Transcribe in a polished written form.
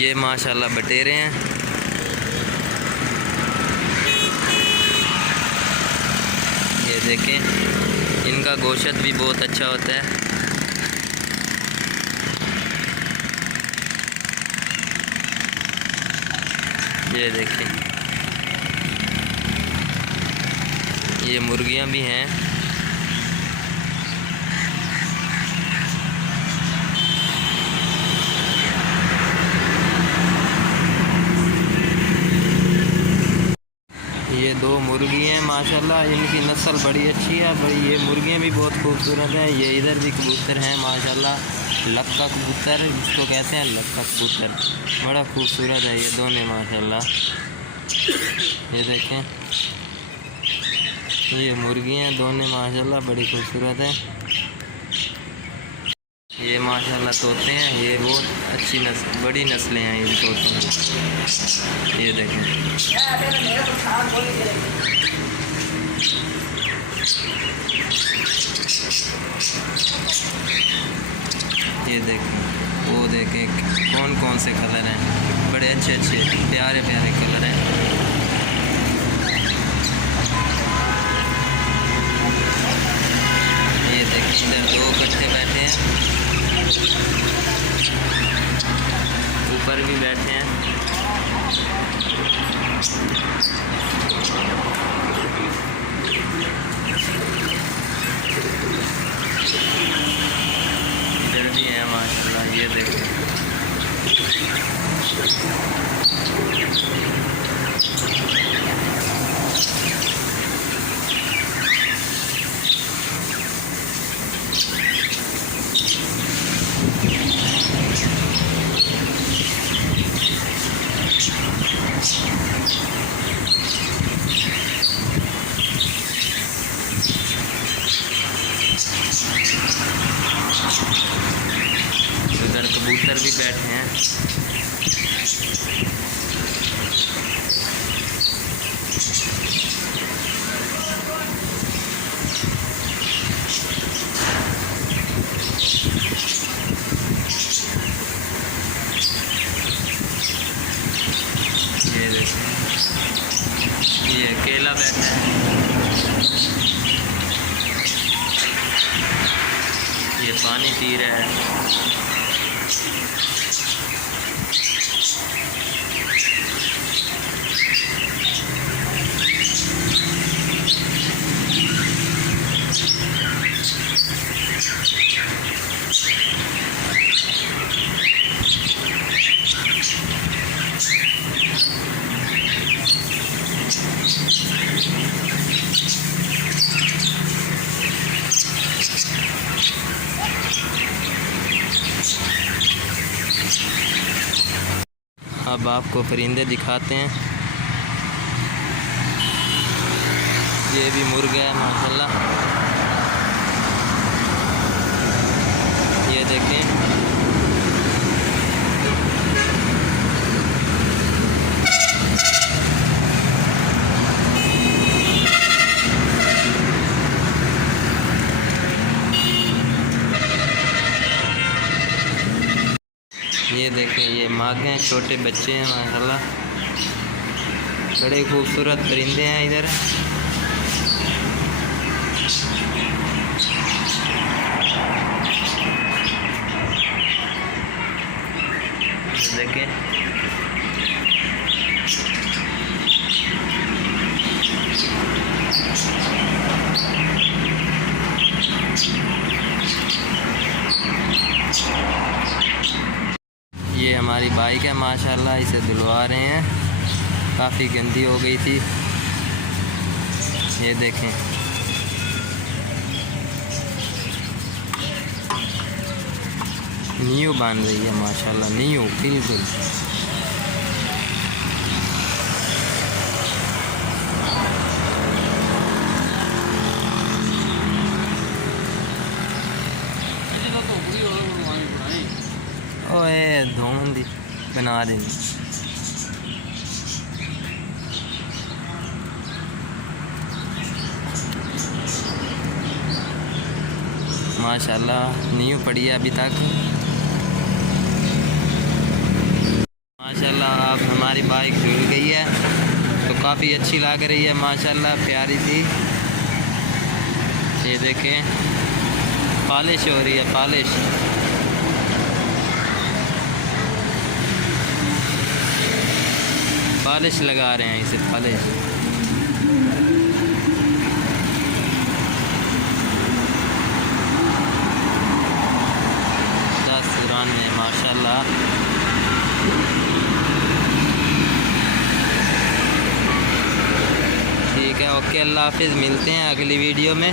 ये माशाल्लाह बटेरे हैं। ये देखें, इनका गोश्त भी बहुत अच्छा होता है। ये देखें, ये मुर्गियां भी हैं। ये दो मुर्गी हैं माशाल्लाह, इनकी नस्ल बड़ी अच्छी है। बड़ी ये मुर्गियाँ भी बहुत खूबसूरत हैं। ये इधर भी कबूतर हैं माशाल्लाह, लक्का कबूतर जिसको कहते हैं, लक्का कबूतर बड़ा खूबसूरत है ये दोनों माशाल्लाह। ये देखें, ये मुर्गियाँ दोनों माशाल्लाह बड़ी खूबसूरत है। ये माशाल्लाह तोते हैं, ये बहुत अच्छी नस्ल, बड़ी नस्लें हैं इन तोतों की। ये देखें, ये देखें, वो देखें कौन कौन से कलर हैं, बड़े अच्छे अच्छे प्यारे प्यारे कलर हैं। ये देखें, इधर दो कट्टे बैठे हैं, ऊपर भी बैठे हैं। इधर भी है माशाल्लाह। ये देखें, इधर कबूतर भी बैठे हैं। ये देखिए, ये अकेला बैठा है। ये पानी पी रहा है। अब आपको परिंदे दिखाते हैं। ये भी मुर्गा है माशाल्लाह। ये देखें, ये देखें, ये मागे छोटे बच्चे हैं माशाल्लाह, बड़े खूबसूरत परिंदे हैं इधर। देखें, ये हमारी बाइक है माशाल्लाह, इसे धुलवा रहे हैं, काफ़ी गंदी हो गई थी। ये देखें, न्यू बन रही है माशाल्लाह, न्यू बिल्कुल। ओए धोंदी बना देनी। माशाल्लाह न्यू पड़ी है अभी तक। माशाल्लाह अब हमारी बाइक धुल गई है तो काफ़ी अच्छी लग रही है माशाल्लाह, प्यारी सी। ये देखें पॉलिश हो रही है, पॉलिश। पॉलिश लगा रहे हैं इसे, पॉलिश। माशाल्लाह। ठीक है, ओके, अल्लाह हाफिज़, मिलते हैं अगली वीडियो में।